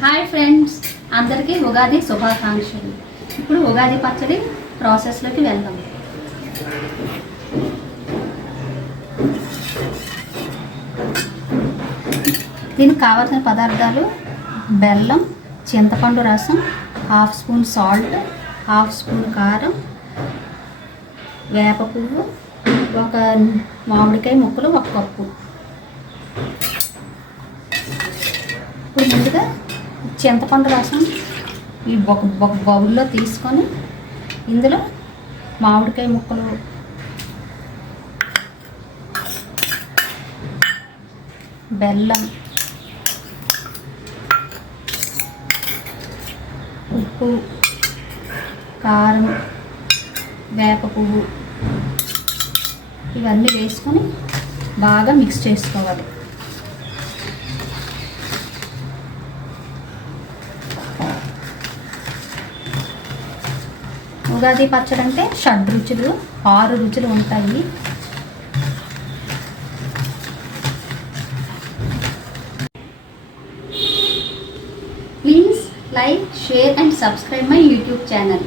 Hi friends, అందరికీ ఉగాది శుభాకాంక్షలు. ఇప్పుడు ఉగాది పచ్చడి ప్రాసెస్లోకి వెళ్దాం. దీనికి కావాల్సిన పదార్థాలు: బెల్లం, చింతపండు రసం, half spoon salt, half spoon కారం, వేప పువ్వు, ఒక మామిడికాయ ముక్కలు, ఒక కప్పు. ఇప్పుడు ముందుగా చింతపండు రసం ఒక బౌల్లో తీసుకొని ఇందులో మామిడికాయ ముక్కలు, బెల్లం, ఉప్పు, కారం, వేప పువ్వు ఇవన్నీ వేసుకొని బాగా మిక్స్ చేసుకోవాలి. ఉగాది పచ్చడి అంటే 6 రుచులు, 6 రుచులు ఉంటాయి. Please like, share and subscribe my YouTube channel.